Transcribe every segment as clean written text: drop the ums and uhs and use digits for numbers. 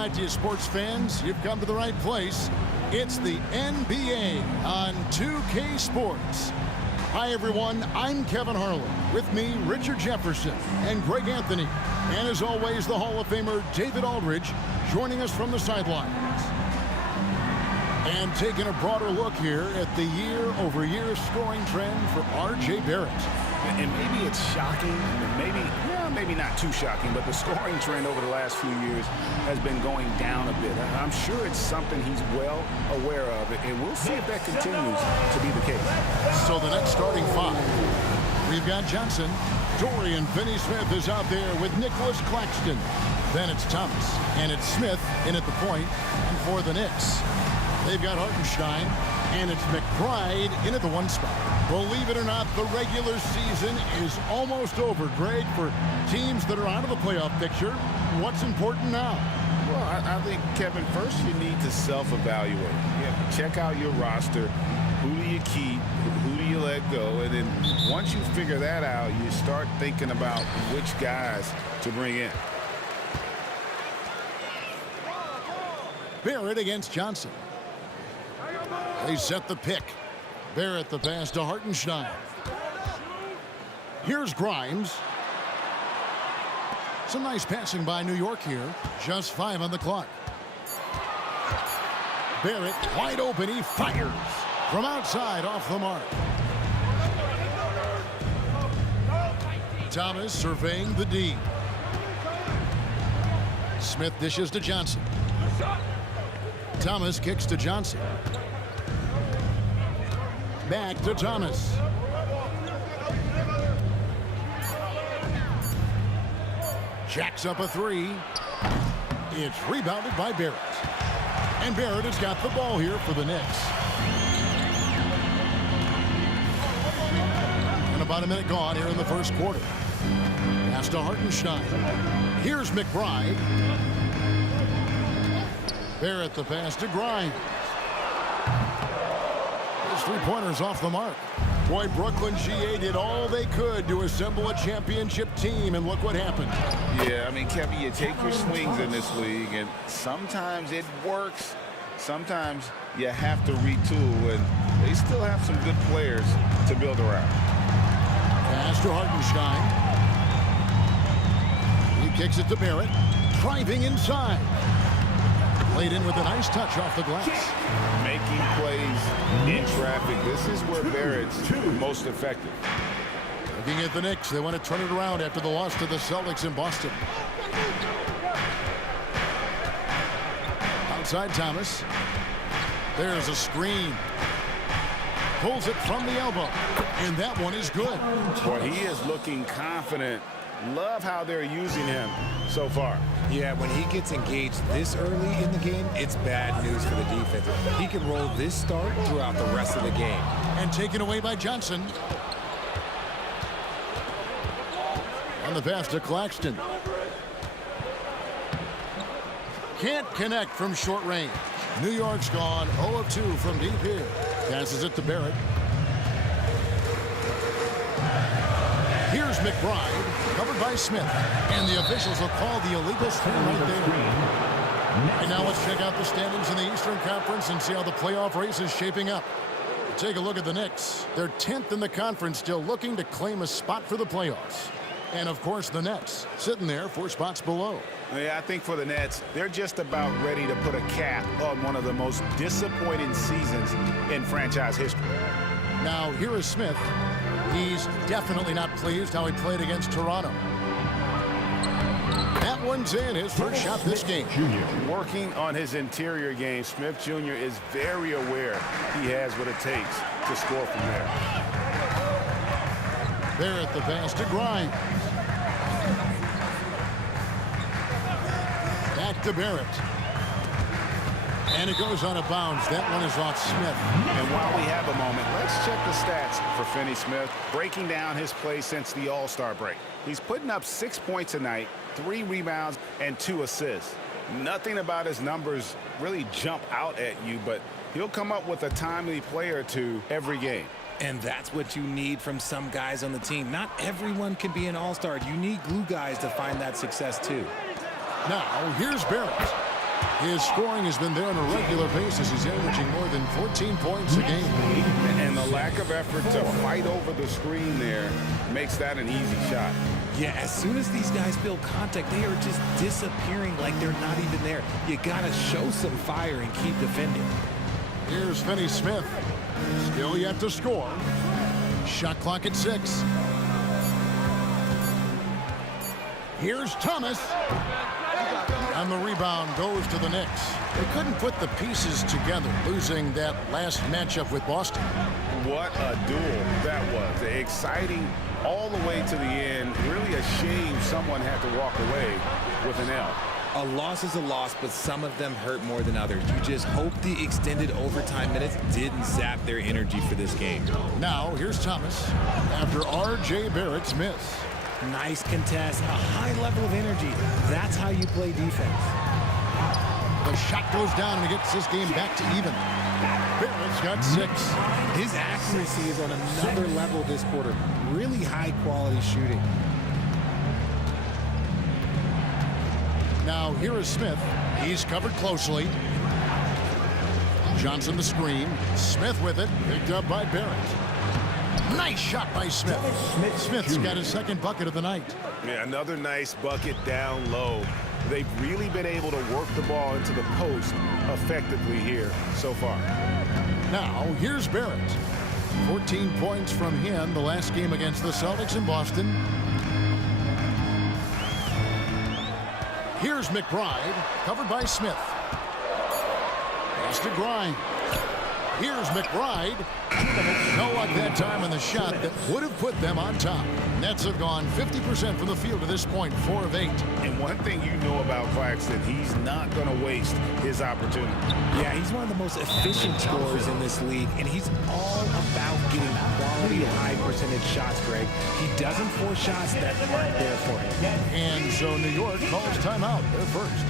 back to you, sports fans. You've come to the right place. It's the NBA on 2K Sports. Hi, everyone. I'm Kevin Harlan. With me, Richard Jefferson and Greg Anthony. And as always, the Hall of Famer David Aldridge joining us from the sidelines. And taking a broader look here at the year-over-year scoring trend for R.J. Barrett. And maybe it's shocking, maybe not too shocking, but the scoring trend over the last few years has been going down a bit. I'm sure it's something he's well aware of, and we'll see if that continues to be the case. So the next starting five, we've got Johnson. Dorian Finney-Smith is out there with Nicholas Claxton. Then it's Thomas, and it's Smith in at the point for the Knicks. They've got Hartenstein, and it's McBride in at the one spot. Believe it or not, the regular season is almost over, Greg, for teams that are out of the playoff picture. What's important now? Well, I think, Kevin, first you need to self-evaluate. Yeah, check out your roster. Who do you keep? Who do you let go? And then once you figure that out, you start thinking about which guys to bring in. Barrett against Johnson. They set the pick. Barrett the pass to Hartenstein. Here's Grimes. Some nice passing by New York here. Just 5 on the clock. Barrett wide open. He fires from outside off the mark. Thomas surveying the D. Smith dishes to Johnson. Thomas kicks to Johnson. Back to Thomas. Jacks up a three. It's rebounded by Barrett. And Barrett has got the ball here for the Knicks. And about a minute gone here in the first quarter. Pass to Hartenstein. Here's McBride. Barrett the pass to Grimes. His three-pointers off the mark. Boy, Brooklyn GA did all they could to assemble a championship team, and look what happened. Yeah, I mean, Kevin, you take your swings in this league, and sometimes it works. Sometimes you have to retool, and they still have some good players to build around. Pass to Hartenstein. He kicks it to Barrett. Driving inside. Played in with a nice touch off the glass. Making plays in traffic. This is where Barrett's most effective. Looking at the Knicks, they want to turn it around after the loss to the Celtics in Boston. Outside Thomas. There's a screen. Pulls it from the elbow. And that one is good. Boy, he is looking confident. Love how they're using him so far. Yeah, when he gets engaged this early in the game, it's bad news for the defense. He can roll this start throughout the rest of the game. And taken away by Johnson. On the pass to Claxton. Can't connect from short range. New York's gone 0 of 2 from deep here. Passes it to Barrett. Here's McBride. Covered by Smith. And the officials will call the illegal screen right there. And now let's check out the standings in the Eastern Conference and see how the playoff race is shaping up. Take a look at the Knicks. They're 10th in the conference, still looking to claim a spot for the playoffs. And, of course, the Nets sitting there 4 spots below. Yeah, I think for the Nets, they're just about ready to put a cap on one of the most disappointing seasons in franchise history. Now, here is Smith. He's definitely not pleased how he played against Toronto. That one's in, his first shot this game. Working on his interior game, Smith Jr. is very aware he has what it takes to score from there. Barrett the pass to Grimes. Back to Barrett. And it goes out of bounds. That one is off Smith. And while we have a moment, let's check the stats for Finney-Smith, breaking down his play since the All-Star break. He's putting up 6 points a night, 3 rebounds, and 2 assists. Nothing about his numbers really jump out at you, but he'll come up with a timely play or two every game. And that's what you need from some guys on the team. Not everyone can be an all-star. You need glue guys to find that success, too. Now, here's Barrett. His scoring has been there on a regular basis. He's averaging more than 14 points a game. And the lack of effort to fight over the screen there makes that an easy shot. Yeah, as soon as these guys build contact, they are just disappearing like they're not even there. You got to show some fire and keep defending. Here's Finney Smith. Still yet to score. Shot clock at 6. Here's Thomas. And the rebound goes to the Knicks. They couldn't put the pieces together, losing that last matchup with Boston. What a duel that was. Exciting all the way to the end. Really a shame someone had to walk away with an L. A loss is a loss, but some of them hurt more than others. You just hope the extended overtime minutes didn't zap their energy for this game. Now, here's Thomas after R.J. Barrett's miss. Nice contest, a high level of energy. That's how you play defense. The shot goes down and it gets this game back to even. Barrett's got 6. His accuracy is on another level this quarter. Really high quality shooting. Now here is Smith. He's covered closely. Johnson the screen. Smith with it. Picked up by Barrett. Nice shot by Smith. Smith's got his second bucket of the night. Yeah, another nice bucket down low. They've really been able to work the ball into the post effectively here so far. Now here's Barrett. 14 points from him the last game against the Celtics in Boston. Here's McBride, covered by Smith. Pass to Grimes. Here's McBride. No luck that time on the shot that would have put them on top. Nets have gone 50% from the field to this point, 4 of 8. And one thing you know about Claxton, he's not going to waste his opportunity. Yeah, he's one of the most efficient scorers in this league, and he's all about getting quality high percentage shots, Greg. He doesn't force shots that aren't there for him. And so New York calls timeout. They're first.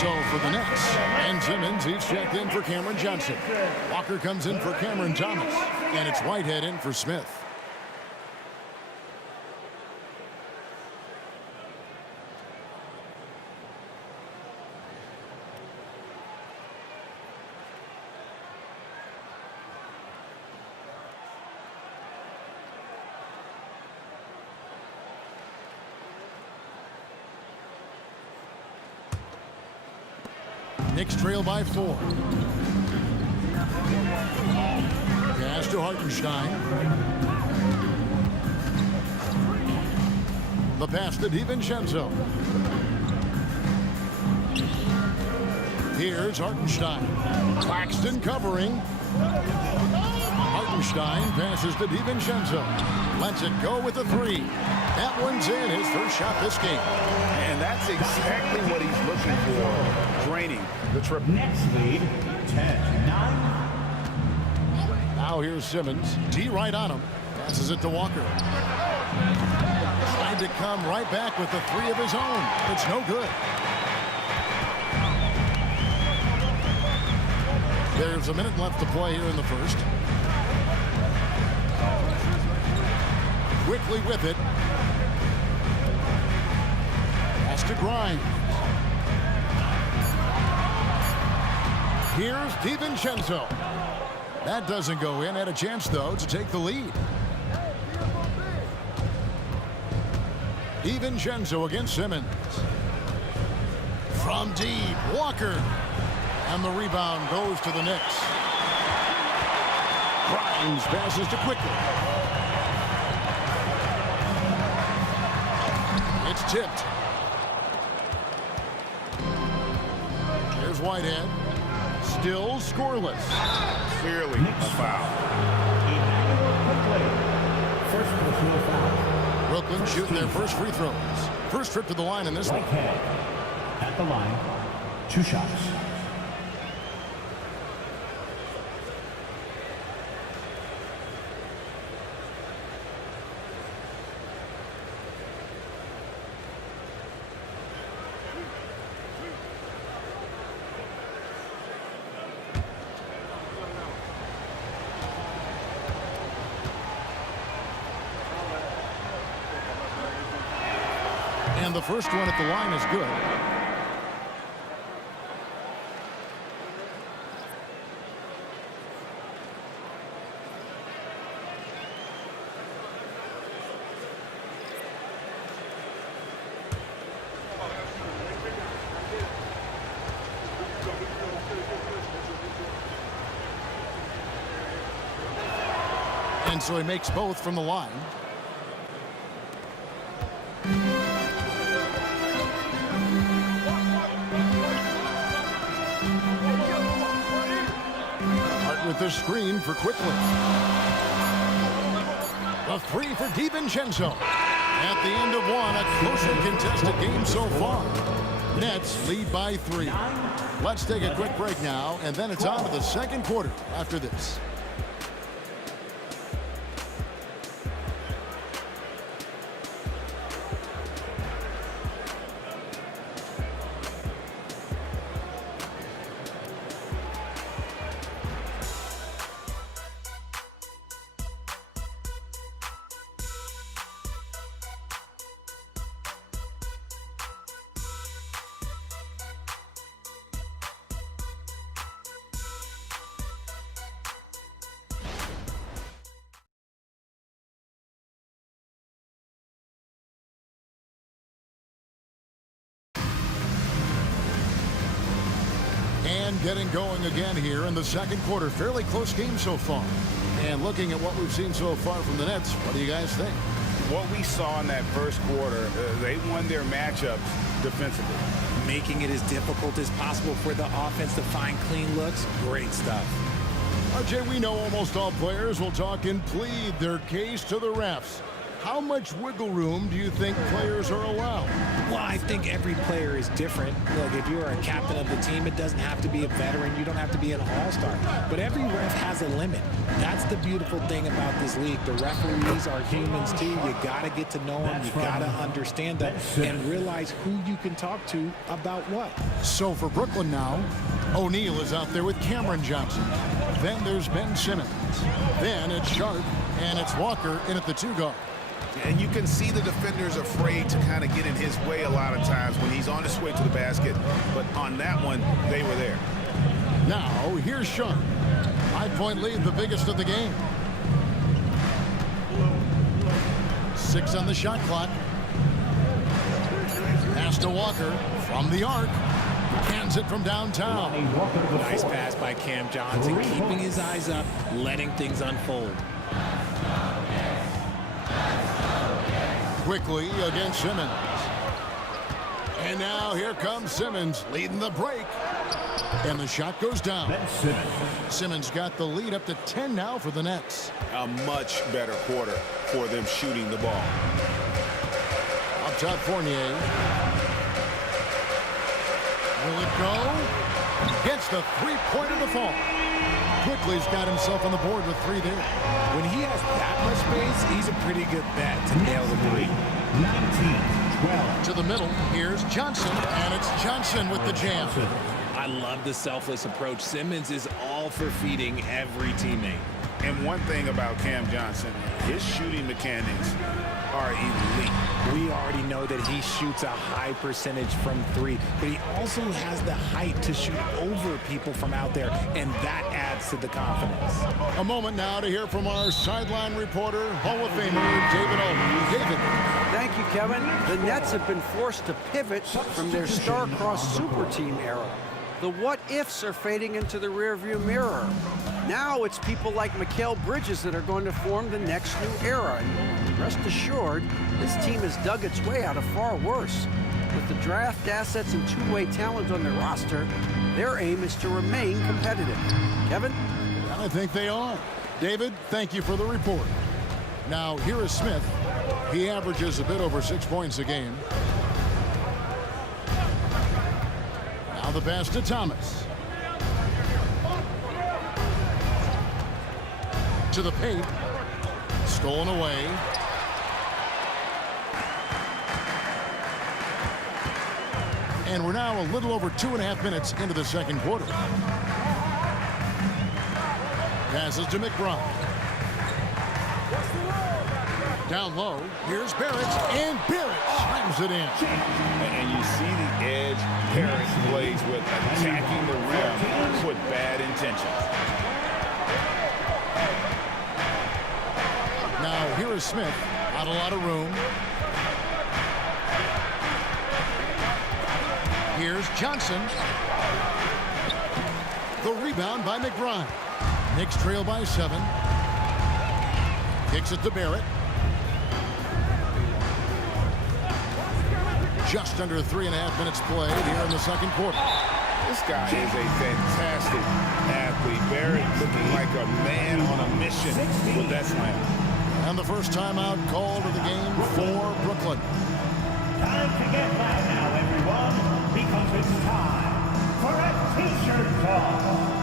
So for the Nets, Ben Simmons, he's checked in for Cameron Johnson. Walker comes in for Cameron Thomas. And it's Whitehead in for Smith. Knicks trail by 4. Pass to Hartenstein. The pass to DiVincenzo. Here's Hartenstein. Claxton covering. Hartenstein passes to DiVincenzo. Lets it go with a 3. That one's in, his first shot this game. And that's exactly what he's looking for, draining the trip. Next lead, 10-9. Now here's Simmons. D right on him. Passes it to Walker. Tried to come right back with the 3 of his own. It's no good. There's a minute left to play here in the first. Quickly with it. Has to grind. Here's DiVincenzo. That doesn't go in. Had a chance, though, to take the lead. DiVincenzo against Simmons. From deep, Walker. And the rebound goes to the Knicks. Grimes passes to Quickly. It's tipped. Here's Whitehead. Still scoreless. Clearly a foul. First personal foul. Brooklyn shooting their first free throws. First trip to the line in this one. Whitehead at the line. 2 shots. And the first one at the line is good. And so he makes both from the line. With the screen for Quickly. A 3 for DiVincenzo. At the end of one, a closely contested game so far. Nets lead by 3. Let's take a quick break now, and then it's on to the second quarter after this. And getting going again here in the second quarter. Fairly close game so far. And looking at what we've seen so far from the Nets, what do you guys think? What we saw in that first quarter, they won their matchups defensively. Making it as difficult as possible for the offense to find clean looks. Great stuff. RJ, we know almost all players will talk and plead their case to the refs. How much wiggle room do you think players are allowed? Well, I think every player is different. Look, if you're a captain of the team, it doesn't have to be a veteran. You don't have to be an all-star. But every ref has a limit. That's the beautiful thing about this league. The referees are humans, too. You got to get to know them. You got to understand them and realize who you can talk to about what. So for Brooklyn now, O'Neal is out there with Cameron Johnson. Then there's Ben Simmons. Then it's Sharp, and it's Walker in at the 2-guard. And you can see the defenders afraid to kind of get in his way a lot of times when he's on his way to the basket. But on that one, they were there. Now, here's Sharp. 5-point lead, the biggest of the game. 6 on the shot clock. Pass to Walker from the arc. Hands it from downtown. Nice pass by Cam Johnson, keeping his eyes up, letting things unfold. Quickly against Simmons. And now here comes Simmons leading the break. And the shot goes down. Simmons got the lead up to 10 now for the Nets. A much better quarter for them shooting the ball. Up top, Fournier. Will it go? Gets the three-pointer to fall. Quickly's got himself on the board with 3 there. When he has that much space, he's a pretty good bet to nail the 3. 19-12. To the middle, here's Johnson, and it's Johnson with the jam. I love the selfless approach. Simmons is all all for feeding every teammate. And one thing about Cam Johnson, his shooting mechanics are elite. We already know that he shoots a high percentage from three, but he also has the height to shoot over people from out there, and that adds to the confidence. A moment now to hear from our sideline reporter, Hall of Famer David Aldridge. David. Thank you, Kevin. The Nets have been forced to pivot from their star-crossed super team era. The what-ifs are fading into the rearview mirror. Now it's people like Mikal Bridges that are going to form the next new era. And rest assured, this team has dug its way out of far worse. With the draft assets and two-way talent on their roster, their aim is to remain competitive. Kevin? I think they are. David, thank you for the report. Now, here is Smith. He averages a bit over 6 points a game. Now the pass to Thomas. To the paint. Stolen away. And we're now a little over 2.5 minutes into the second quarter. Passes to McBride. Down low. Here's Barrett. And Barrett slams it in. And you see the edge Barrett plays with, attacking the rim with bad intentions. Now here is Smith. Not a lot of room. Here's Johnson. The rebound by McBride. Knicks trail by 7. Kicks it to Barrett. Just under 3.5 minutes played here in the second quarter. This guy is a fantastic athlete. Barrett looking like a man on a mission with that slam. And the first timeout called of the game for Brooklyn. Time to get loud now, everyone, because it's time for a t-shirt talk.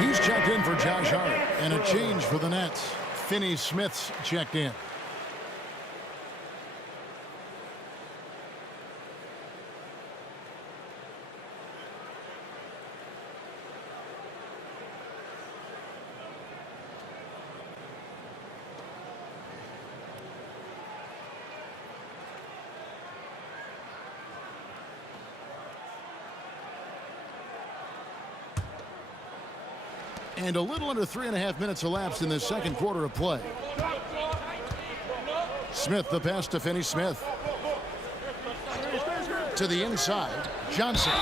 He's checked in for Josh Hart. And a change for the Nets. Finney Smith's checked in. And a little under 3.5 minutes elapsed in this second quarter of play. Smith, the pass to Finney Smith. To the inside, Johnson.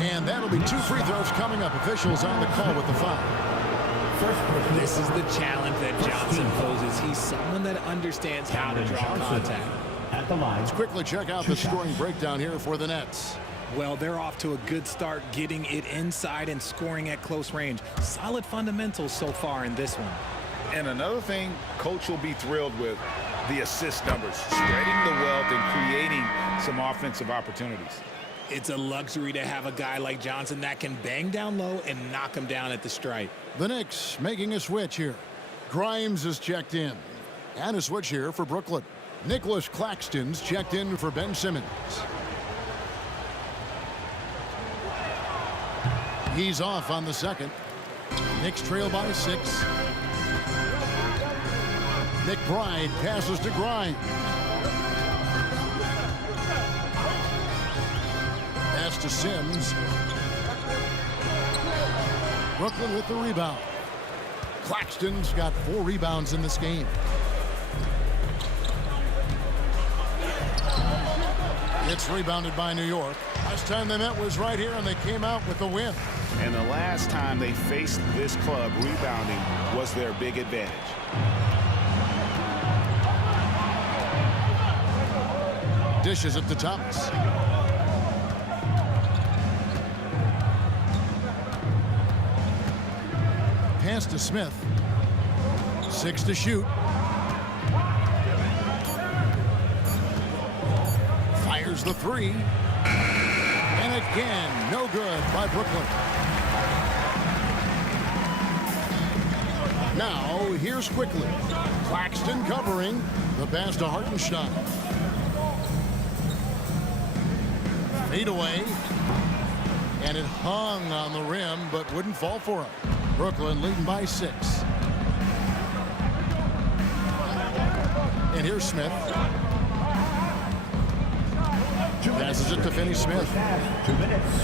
And that'll be 2 free throws coming up. Officials on the call with the foul. This is the challenge that Johnson poses. He's someone that understands how to draw contact. At the line. Let's quickly check out the scoring breakdown here for the Nets. Well, they're off to a good start getting it inside and scoring at close range. Solid fundamentals so far in this one. And another thing Coach will be thrilled with, the assist numbers, spreading the wealth and creating some offensive opportunities. It's a luxury to have a guy like Johnson that can bang down low and knock him down at the stripe. The Knicks making a switch here. Grimes is checked in. And a switch here for Brooklyn. Nicholas Claxton's checked in for Ben Simmons. He's off on the second. Knicks trail by 6. McBride passes to Grimes. Pass to Sims. Brooklyn with the rebound. Claxton's got 4 rebounds in this game. It's rebounded by New York. Last time they met was right here, and they came out with a win. And the last time they faced this club, rebounding was their big advantage. Dishes it to Thomas. Pass to Smith. 6 to shoot. Fires the 3. And again, no good by Brooklyn. Now, here's quickly. Claxton covering. The pass to Hartenstein. Fade away. And it hung on the rim, but wouldn't fall for him. Brooklyn leading by 6. And here's Smith. Passes it to Finney Smith. 2 minutes.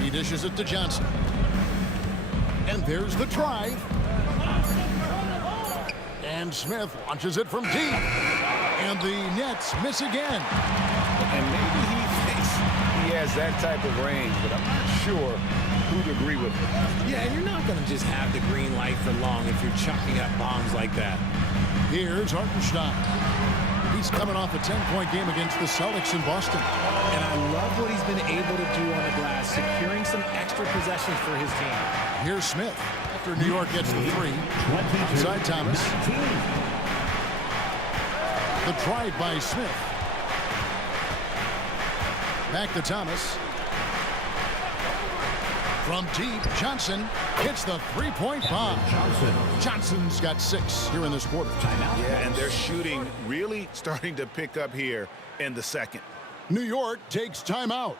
He dishes it to Johnson. And there's the drive. And Smith launches it from deep. And the Nets miss again. And maybe he thinks he has that type of range, but I'm not sure who'd agree with him. Yeah, and you're not going to just have the green light for long if you're chucking up bombs like that. Here's Hartenstein. He's coming off a 10-point game against the Celtics in Boston. And I love what he's been able to do on the glass, securing some extra possessions for his team. Here's Smith after New York gets the 3. Outside Thomas. The drive by Smith. Back to Thomas. From deep, Johnson hits the 3-point bomb. Johnson's got 6 here in this quarter. Yeah, and their shooting really starting to pick up here in the second. New York takes timeout.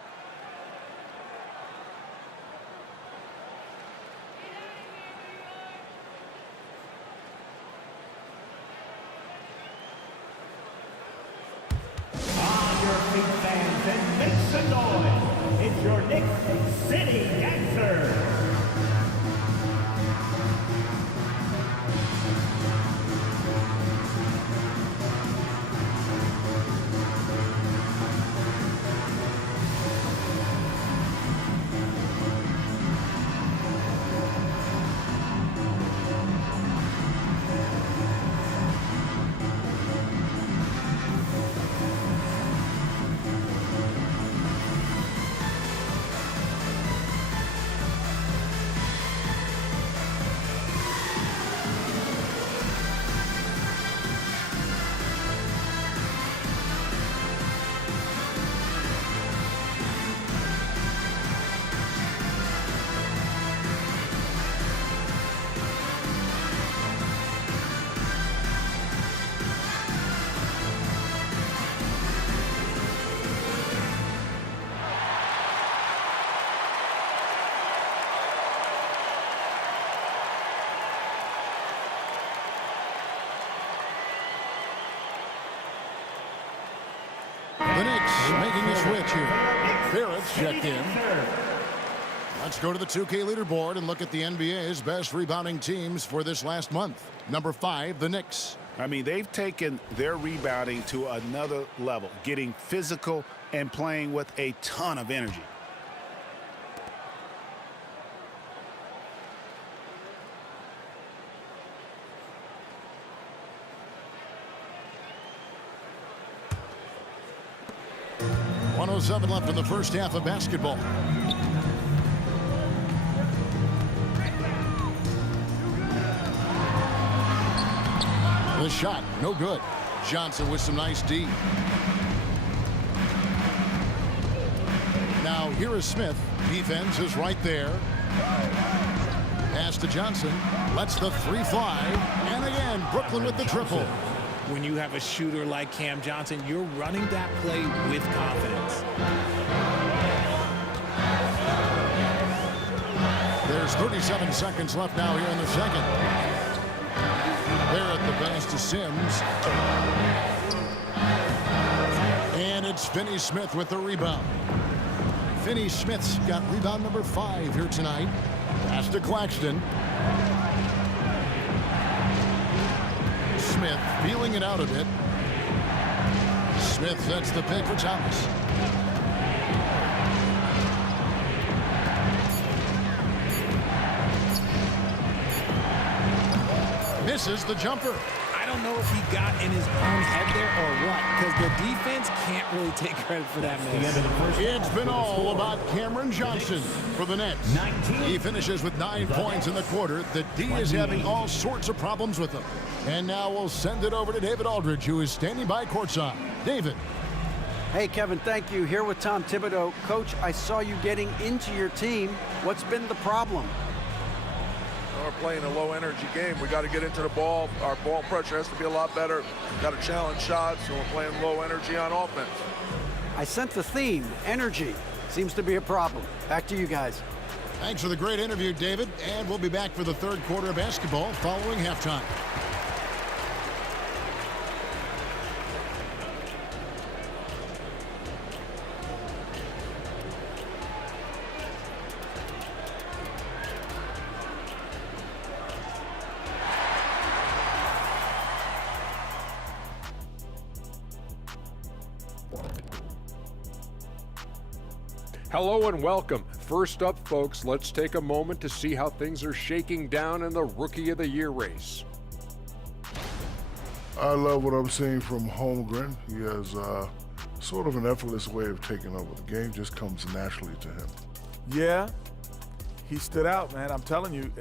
On your feet, fans, and make some noise. It's your Knicks City Dancer. The Knicks making a switch here. Barrett's checked in. Let's go to the 2K leaderboard and look at the NBA's best rebounding teams for this last month. Number 5, the Knicks. I mean, they've taken their rebounding to another level, getting physical and playing with a ton of energy. .107 left in the first half of basketball. The shot, no good. Johnson with some nice D. Now here is Smith. Defense is right there. Pass to Johnson. Lets the 3 fly. And again, Brooklyn with the triple. when you have a shooter like Cam Johnson, you're running that play with confidence. There's 37 seconds left now here in the second. Barrett the pass to Sims. And it's Finney Smith with the rebound. Finney Smith's got rebound number 5 here tonight. Pass to Claxton. Smith feeling it out a bit. Smith sets the pick for Thomas. Misses the jumper. I don't know if he got in his own head there or what, because the defense can't really take credit for that miss. It's been all about Cameron Johnson for the Nets. He finishes with 9 points in the quarter. The D is having all sorts of problems with him. And now we'll send it over to David Aldridge, who is standing by courtside. David. Hey, Kevin, thank you. Here with Tom Thibodeau. Coach, I saw you getting into your team. What's been the problem? We're playing a low-energy game. We got to get into the ball. Our ball pressure has to be a lot better. Got to challenge shots, so we're playing low energy on offense. I sense the theme, energy. Seems to be a problem. Back to you guys. Thanks for the great interview, David. And we'll be back for the third quarter of basketball following halftime. Hello and welcome. First up, folks, let's take a moment to see how things are shaking down in the Rookie of the Year race. I love what I'm seeing from Holmgren. He has sort of an effortless way of taking over. The game just comes naturally to him. Yeah, he stood out, man. I'm telling you,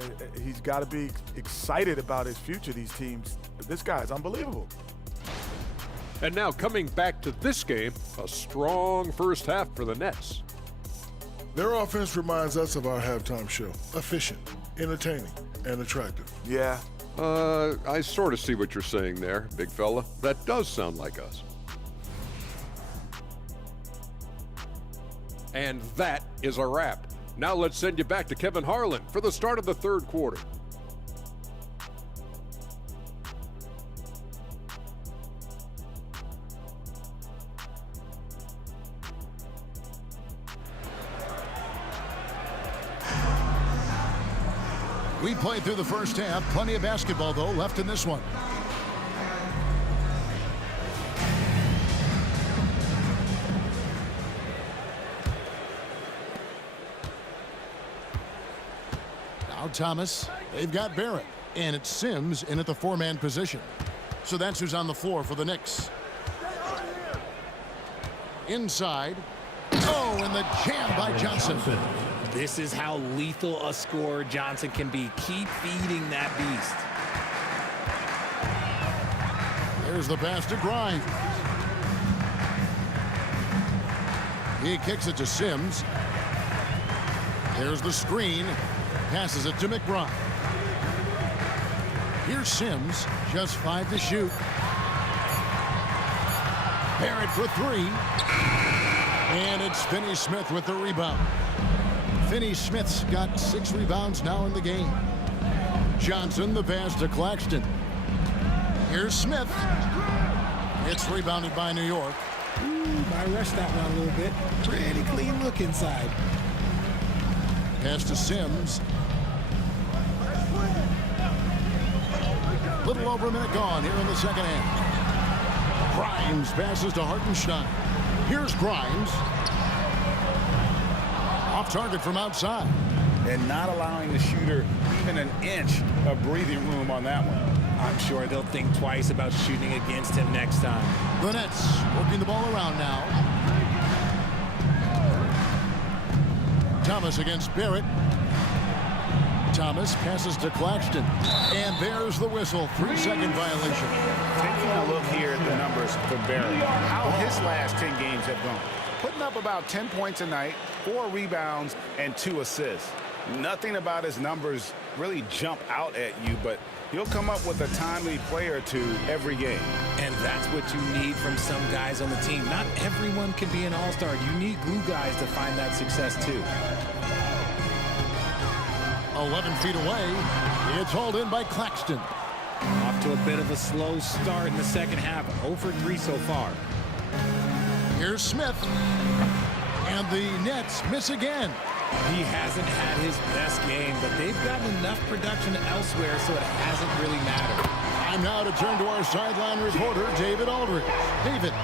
he's got to be excited about his future, these teams. This guy's unbelievable. And now coming back to this game, a strong first half for the Nets. Their offense reminds us of our halftime show. Efficient, entertaining, and attractive. Yeah. I sort of see what you're saying there, big fella. That does sound like us. And that is a wrap. Now let's send you back to Kevin Harlan for the start of the third quarter. We played through the first half. Plenty of basketball, though, left in this one. Now Thomas. They've got Barrett. And it's Sims in at the 4-man position. So that's who's on the floor for the Knicks. Inside. Oh, and the jam by Johnson. This is how lethal a scorer Johnson can be. Keep feeding that beast. There's the pass to Grimes. He kicks it to Sims. There's the screen. Passes it to McBride. Here's Sims. Just 5 to shoot. Barrett for 3. And it's Finney Smith with the rebound. Finney Smith's got 6 rebounds now in the game. Johnson, the pass to Claxton. Here's Smith. It's rebounded by New York. I rushed that one a little bit. Pretty clean look inside. Pass to Sims. Little over a minute gone here in the second half. Grimes passes to Hartenstein. Here's Grimes. Off target from outside. And not allowing the shooter even an inch of breathing room on that one. I'm sure they'll think twice about shooting against him next time. The Nets working the ball around now. Thomas against Barrett. Thomas passes to Claxton. And there's the whistle. 3-second violation. Taking a look here at the numbers for Barrett. How his last 10 games have gone. Putting up about 10 points a night, 4 rebounds, and 2 assists. Nothing about his numbers really jump out at you, but he'll come up with a timely play or two every game. And that's what you need from some guys on the team. Not everyone can be an all-star. You need glue guys to find that success too. 11 feet away. It's hauled in by Claxton. Off to a bit of a slow start in the second half. 0 for 3 so far. Here's Smith. And the Nets miss again. He hasn't had his best game, but they've gotten enough production elsewhere, so it hasn't really mattered. Time now to turn to our sideline reporter, David Aldridge. David.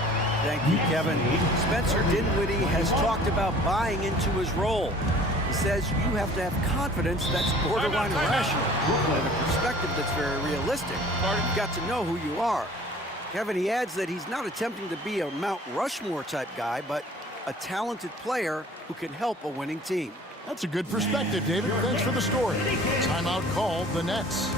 Thank you, Kevin. Spencer Dinwiddie has talked about buying into his role. He says you have to have confidence that's borderline rational and a perspective that's very realistic. You've got to know who you are. Kevin, he adds that he's not attempting to be a Mount Rushmore type guy, but a talented player who can help a winning team. That's a good perspective, David. Thanks for the story. Timeout called the Nets.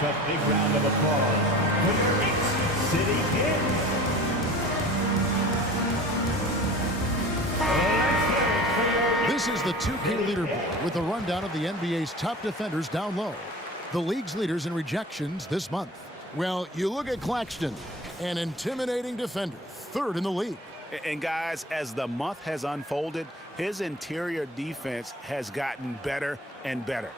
A big round of applause for your Knicks City Kings. This is the 2K leaderboard with a rundown of the NBA's top defenders down low. The league's leaders in rejections this month. Well, you look at Claxton, an intimidating defender, third in the league. And guys, as the month has unfolded, his interior defense has gotten better and better.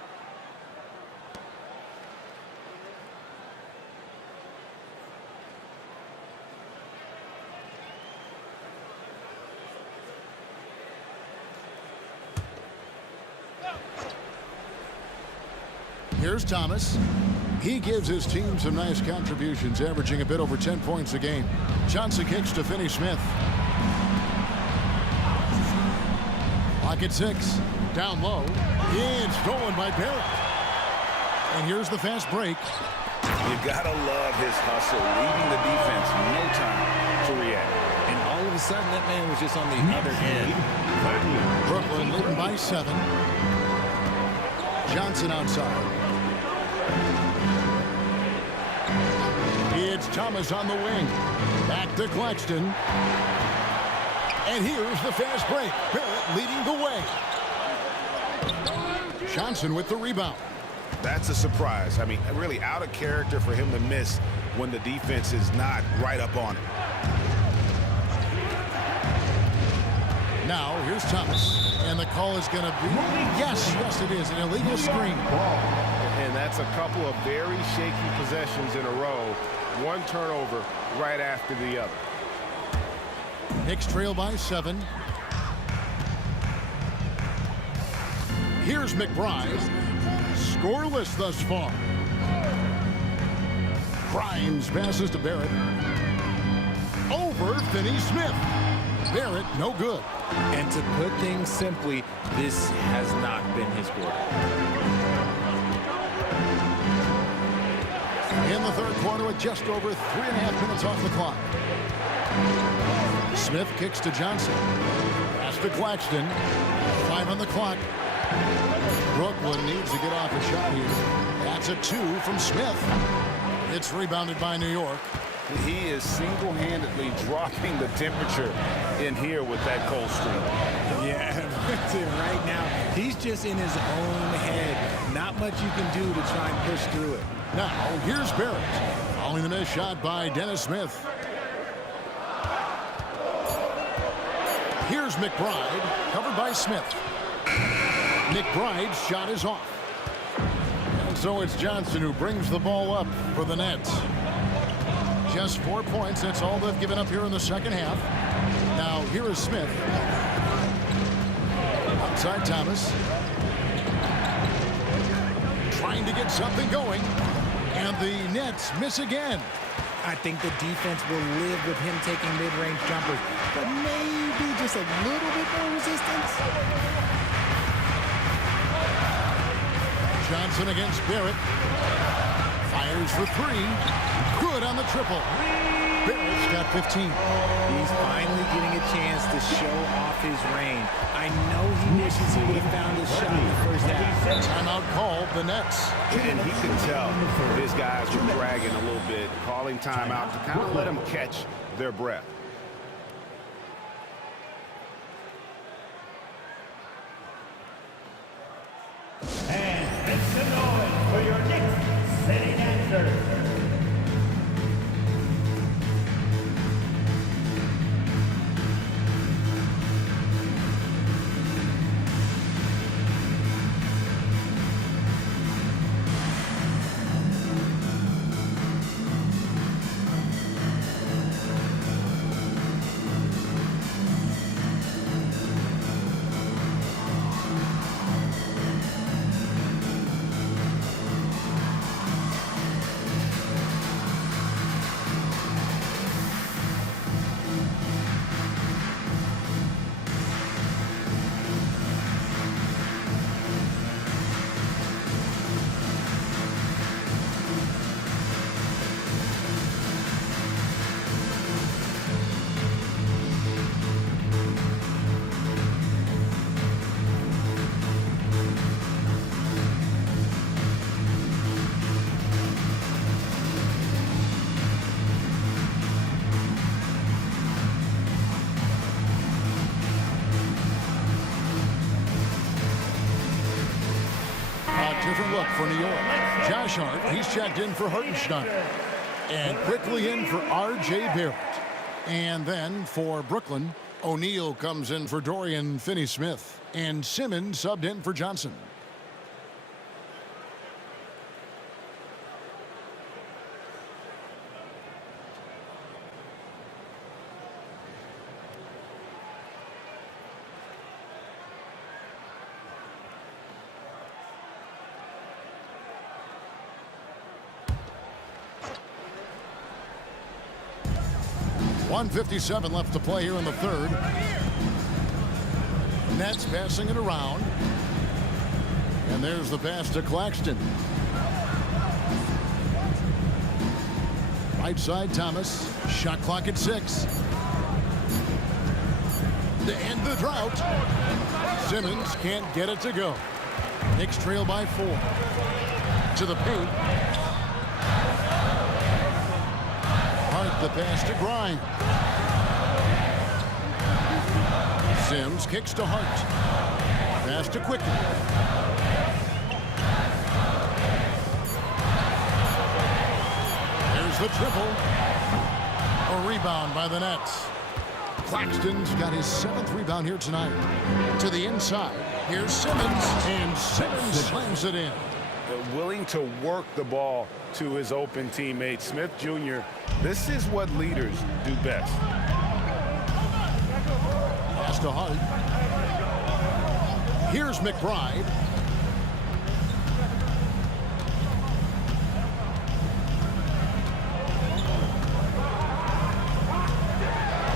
Here's Thomas. He gives his team some nice contributions, averaging a bit over 10 points a game. Johnson kicks to Finney Smith. Clock at 6. Down low. It's stolen by Barrett. And here's the fast break. You gotta love his hustle, leaving the defense no time to react. And all of a sudden, that man was just on the other end. Brooklyn leading by 7. Johnson outside. It's Thomas on the wing. Back to Claxton. And here's the fast break. Barrett leading the way. Johnson with the rebound. That's a surprise. I mean, really out of character for him to miss when the defense is not right up on him. Now, here's Thomas. And the call is going to be, yes, it is, an illegal screen. And that's a couple of very shaky possessions in a row. One turnover right after the other. Knicks trail by 7. Here's McBride. Scoreless thus far. Grimes passes to Barrett. Over Finney Smith. Barrett, no good. And to put things simply, this has not been his quarter. In the third quarter with just over 3.5 minutes off the clock. Smith kicks to Johnson. Pass to Claxton. 5 on the clock. Brooklyn needs to get off a shot here. That's a 2 from Smith. It's rebounded by New York. He is single-handedly dropping the temperature in here with that cold streak. Yeah, right now, he's just in his own head. Not much you can do to try and push through it. Now, here's Barrett. Following the missed shot by Dennis Smith. Here's McBride, covered by Smith. McBride's shot is off. And so it's Johnson who brings the ball up for the Nets. Just 4 points. That's all they've given up here in the second half. Now, here is Smith. Outside Thomas. Trying to get something going. And the Nets miss again. I think the defense will live with him taking mid-range jumpers, but maybe just a little bit more resistance. Johnson against Barrett. Fires for three. Good on the triple. Barrett's got 15. He's finally getting a chance to show off his range. I know he wishes he would have found his shot in the first half. Timeout called the Nets. And he could tell his guys were dragging a little bit, calling timeout to kind of let them catch their breath. And make some noise for your Knicks sitting answers. Different look for New York. Josh Hart, he's checked in for Hartenstein. And quickly in for R.J. Barrett. And then for Brooklyn, O'Neal comes in for Dorian Finney-Smith. And Simmons subbed in for Johnson. .157 left to play here in the third. Nets passing it around. And there's the pass to Claxton. Right side Thomas. Shot clock at 6. To end the drought. Simmons can't get it to go. Knicks trail by 4. To the paint. Hart the pass to Grimes. Sims kicks to Hart. Pass to Quickly. There's the triple. A rebound by the Nets. Claxton's got his 7th rebound here tonight. To the inside. Here's Simmons. And Simmons slams it in. Willing to work the ball to his open teammate. Smith Jr., this is what leaders do best. Pass to Hart. Here's McBride.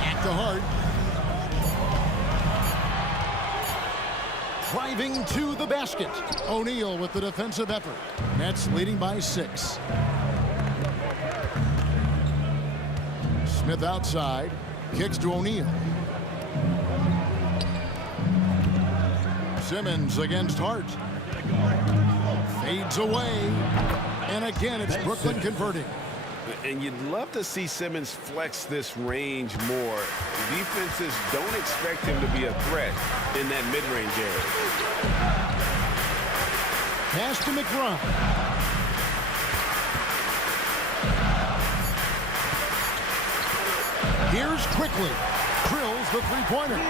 Back to Hart. Driving to the basket. O'Neal with the defensive effort. Nets leading by 6. Smith outside. Kicks to O'Neal. Simmons against Hart. Fades away. And again, it's Brooklyn converting. And you'd love to see Simmons flex this range more. Defenses don't expect him to be a threat in that mid-range area. Pass to McBride. Here's Quickly. Drills the three-pointer.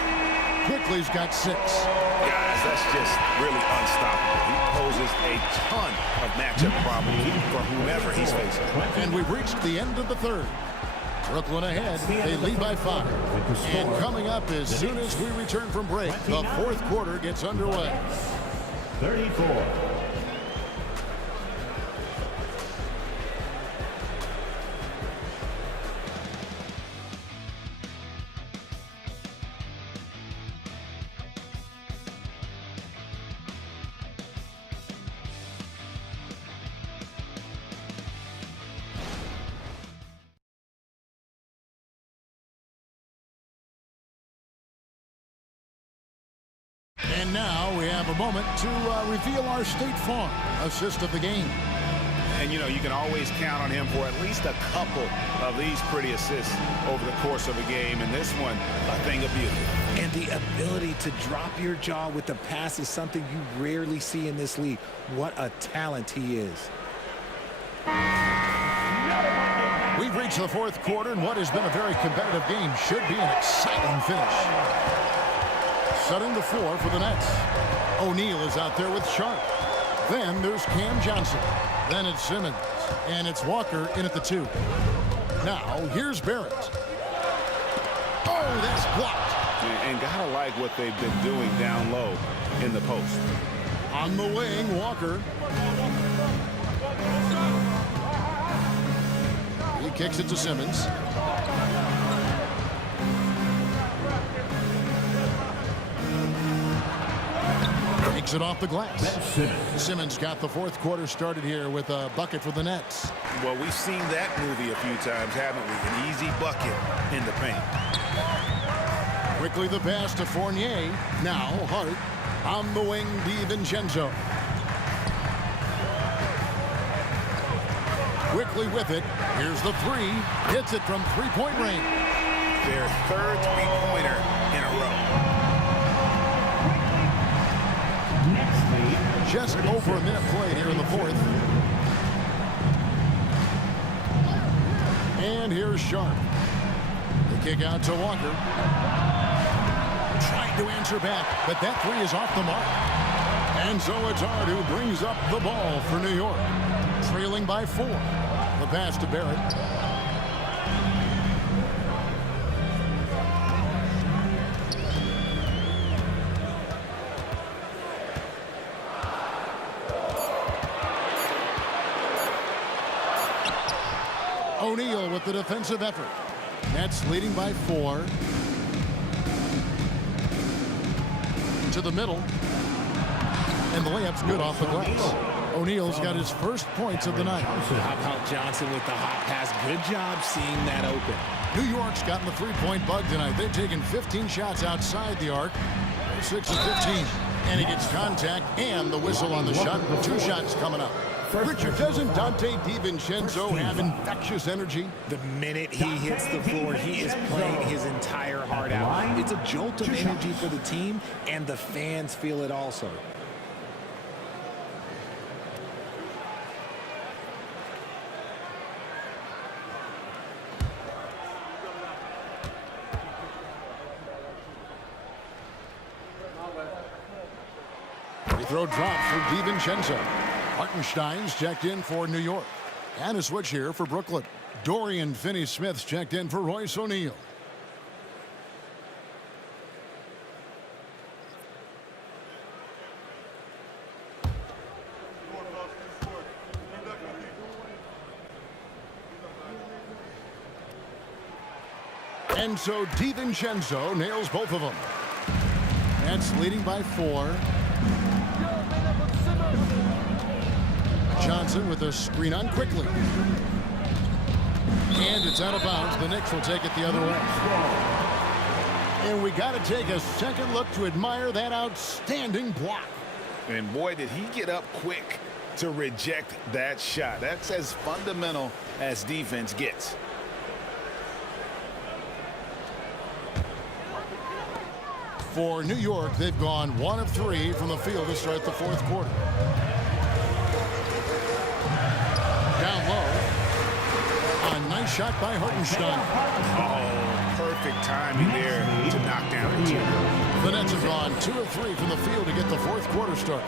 Quickly's got 6. Guys, that's just really unstoppable. He poses a ton of matchup problems for whomever he's facing. And we've reached the end of the third. Brooklyn ahead. They lead by 5. And coming up as soon as we return from break, the fourth quarter gets underway. 34. And now we have a moment to reveal our State Farm assist of the game. And, you know, you can always count on him for at least a couple of these pretty assists over the course of a game. And this one, a thing of beauty. And the ability to drop your jaw with the pass is something you rarely see in this league. What a talent he is. We've reached the fourth quarter, and what has been a very competitive game should be an exciting finish. Setting the floor for the Nets. O'Neal is out there with Sharp. Then there's Cam Johnson. Then it's Simmons. And it's Walker in at the 2. Now, here's Barrett. Oh, that's blocked. And gotta like what they've been doing down low in the post. On the wing, Walker. He kicks it to Simmons. Takes it off the glass. Simmons got the fourth quarter started here with a bucket for the Nets. Well, we've seen that movie a few times, haven't we? An easy bucket in the paint. Quickly the pass to Fournier. Now Hart on the wing, DiVincenzo. Quickly with it. Here's the 3. Hits it from three-point range. Their third three-pointer in a row. Just over a minute played here in the fourth. And here's Sharp. The kick out to Walker. Trying to answer back, but that 3 is off the mark. And so it's Hart who brings up the ball for New York. Trailing by 4. The pass to Barrett. O'Neal with the defensive effort. Nets leading by 4. To the middle. And the layup's good off the glass. O'Neal's got his first points of the night. How about Johnson with the hot pass? Good job seeing that open. New York's gotten the three-point bug tonight. They've taken 15 shots outside the arc. 6 of 15. And he gets contact and the whistle on the shot. 2 shots coming up. Richard, doesn't Dante DiVincenzo have infectious energy? The minute he hits the floor, he is playing his entire heart out. It's a jolt of energy for the team, and the fans feel it also. Free throw drop for DiVincenzo. Hartenstein's checked in for New York. And a switch here for Brooklyn. Dorian Finney-Smith's checked in for Royce O'Neal. And so DiVincenzo nails both of them. That's leading by 4. Johnson with a screen on quickly. And it's out of bounds. The Knicks will take it the other way. And we got to take a second look to admire that outstanding block. And boy, did he get up quick to reject that shot. That's as fundamental as defense gets. For New York, they've gone 1 of 3 from the field to start the fourth quarter. Down low. A nice shot by Hartenstein. Oh, perfect timing there to knock down the two. The Nets have gone 2 of 3 from the field to get the fourth quarter started.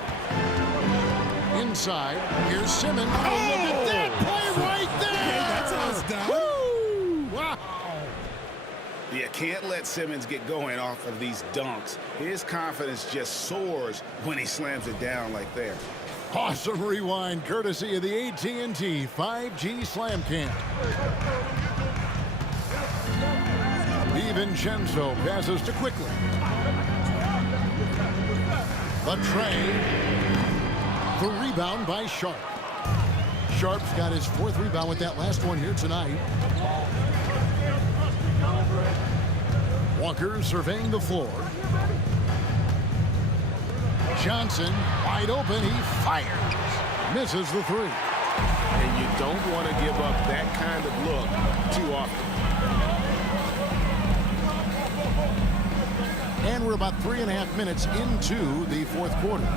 Inside, here's Simmons. Oh, look at that play right there! Okay, that's how it's done. Woo! Wow! You can't let Simmons get going off of these dunks. His confidence just soars when he slams it down like that. Awesome rewind courtesy of the AT&T 5G Slam Cam. DiVincenzo passes to Quickly. The tray. The rebound by Sharp. Sharp's got his 4th rebound with that last one here tonight. Walker surveying the floor. Johnson wide open. He fires. Misses the 3. And you don't want to give up that kind of look too often. And we're about 3.5 minutes into the fourth quarter.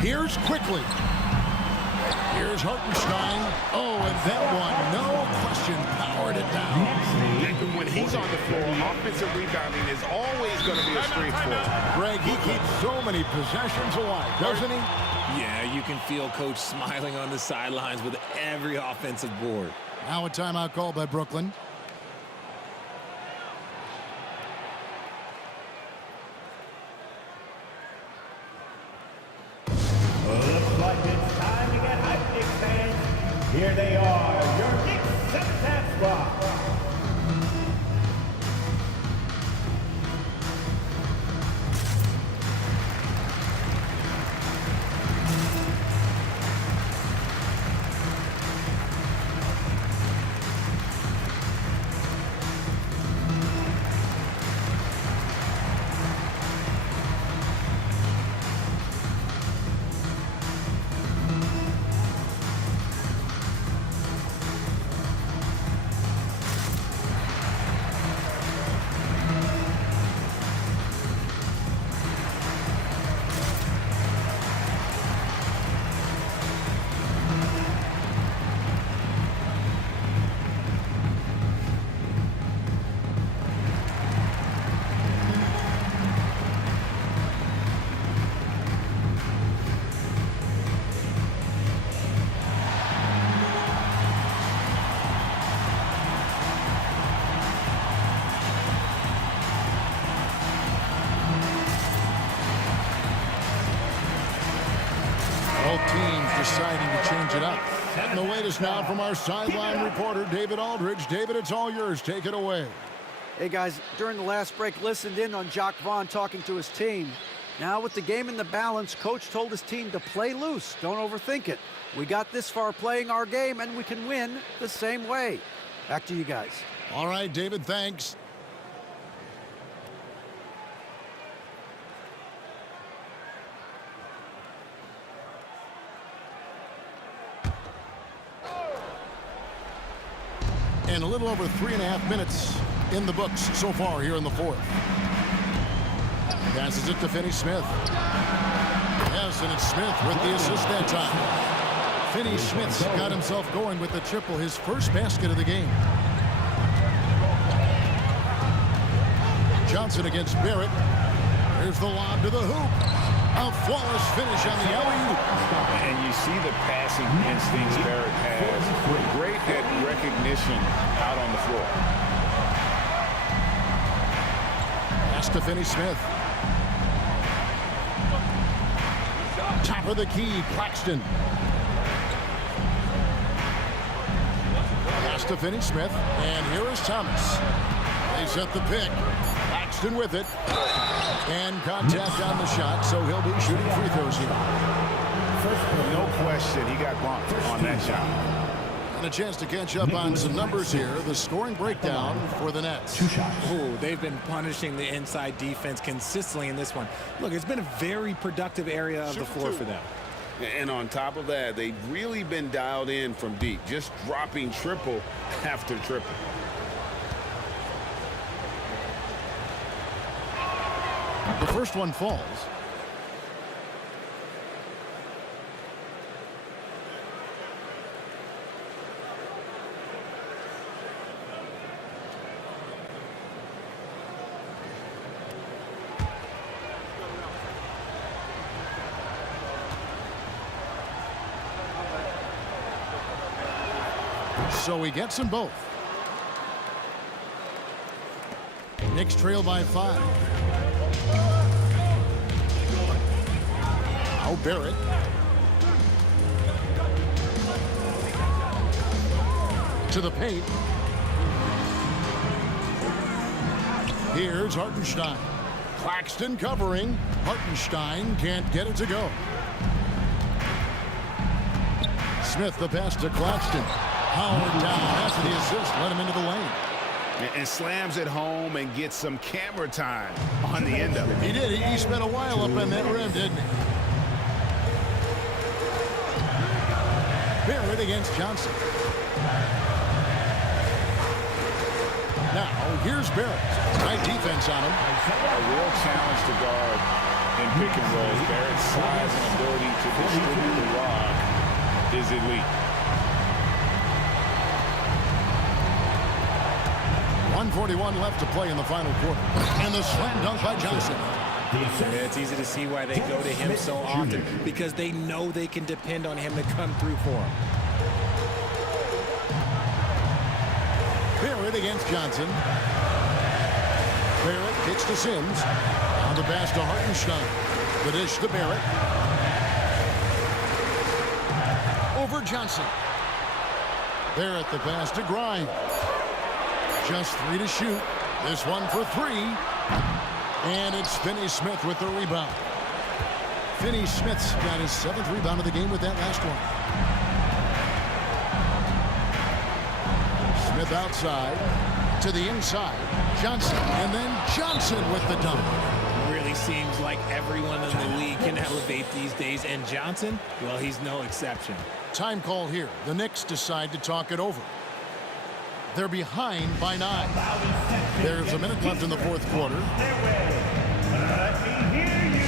Here's Quickly. Here's Hartenstein. Oh, and that one, no question, powered it down. When he's on the floor, offensive rebounding is always going to be a strength for him. Greg, he keeps so many possessions alive, doesn't he? Yeah, you can feel Coach smiling on the sidelines with every offensive board. Now a timeout call by Brooklyn. Looks like it's time to get hyped, Knicks fans. Here they are, your Knicks set spot. Both teams deciding to change it up. And the latest now from our sideline reporter, David Aldridge. David, it's all yours. Take it away. Hey, guys, during the last break, listened in on Jacques Vaughn talking to his team. Now, with the game in the balance, Coach told his team to play loose. Don't overthink it. We got this far playing our game, and we can win the same way. Back to you guys. All right, David, thanks. And a little over 3.5 minutes in the books so far here in the fourth. Passes it to Finney-Smith. Yes, and it's Smith with the assist that time. Finney-Smith's got himself going with the triple, his first basket of the game. Johnson against Barrett. Here's the lob to the hoop. A flawless finish on the alley-oop. And you see the passing instincts Barrett has. Great at recognition out on the floor. Pass to Finney-Smith. Top of the key, Claxton. Pass to Finney-Smith, and here is Thomas. They set the pick. Claxton with it. And contact on the shot, so he'll be shooting free throws here. No question, he got bumped on that shot. And a chance to catch up on some numbers here. The scoring breakdown for the Nets. Oh, they've been punishing the inside defense consistently in this one. Look, it's been a very productive area of the floor for them. And on top of that, they've really been dialed in from deep, just dropping triple after triple. The first one falls. So he gets them both. Knicks trail by 5. Now Barrett. To the paint. Here's Hartenstein. Claxton covering. Hartenstein can't get it to go. Smith the pass to Claxton. Howard down after the assist, let him into the lane. And slams it home and gets some camera time on the end of it. He did. He spent a while up on that rim, didn't he? Barrett against Johnson. Now, here's Barrett. Nice defense on him. A real challenge to guard in pick and roll. Barrett's size and ability to distribute the rock is elite. 1:41 left to play in the final quarter. And the slam dunk by Johnson. Yeah, it's easy to see why they go to him so often, because they know they can depend on him to come through for them. Barrett against Johnson. Barrett kicks to Sims. On the pass to Hartenstein. The dish to Barrett. Over Johnson. Barrett the pass to Grimes. Just 3 to shoot. This one for 3. And it's Finney Smith with the rebound. Finney Smith's got his 7th rebound of the game with that last one. Smith outside. To the inside. Johnson. And then Johnson with the dunk. Really seems like everyone in the league can elevate these days. And Johnson, well, he's no exception. Time call here. The Knicks decide to talk it over. They're behind by 9. There's a minute left in the fourth quarter. Let me hear you.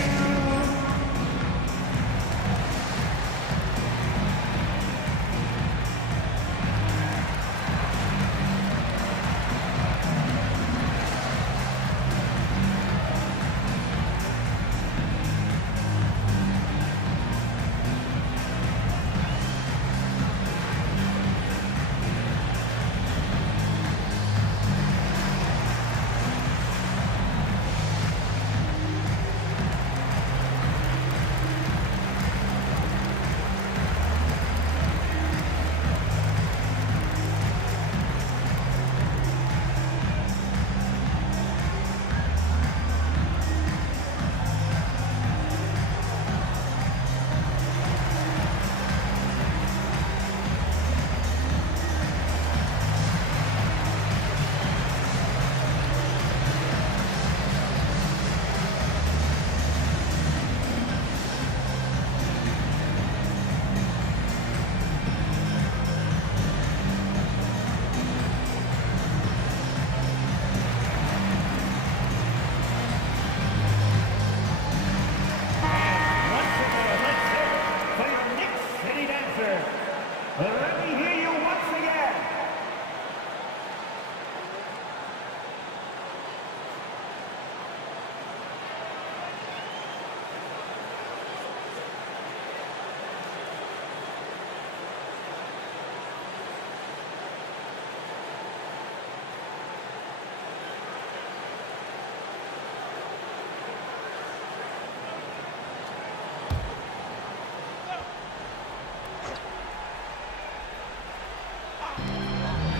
Let me hear you once again.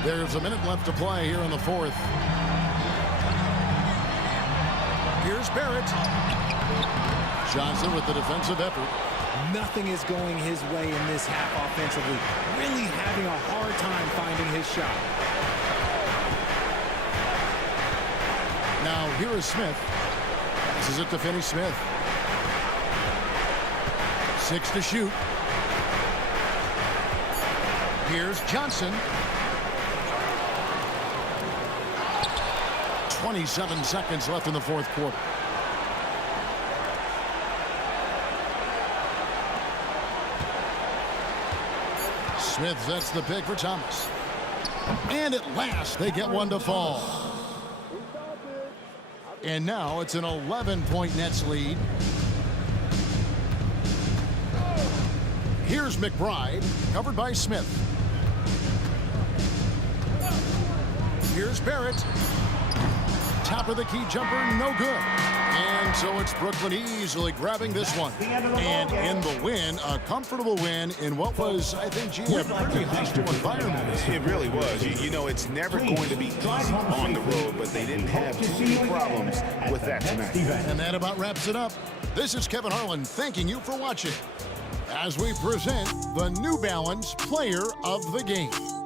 There's a minute left to play here in the fourth. Here's Barrett. Johnson with the defensive effort. Nothing is going his way in this half offensively. Really having a hard time finding his shot. Now here is Smith. This is it to Finney Smith. 6 to shoot. Here's Johnson. 27 seconds left in the fourth quarter. Smith sets the pick for Thomas. And at last, they get one to fall. And now it's an 11-point Nets lead. Here's McBride, covered by Smith. Here's Barrett. Top of the key jumper, no good. And so it's Brooklyn easily grabbing this one. And in the win, a comfortable win in what was, I think, a pretty hostile environment. It really was. You know, it's never going to be easy on the road, but they didn't have too many problems with that tonight. And that about wraps it up. This is Kevin Harlan thanking you for watching as we present the New Balance Player of the Game.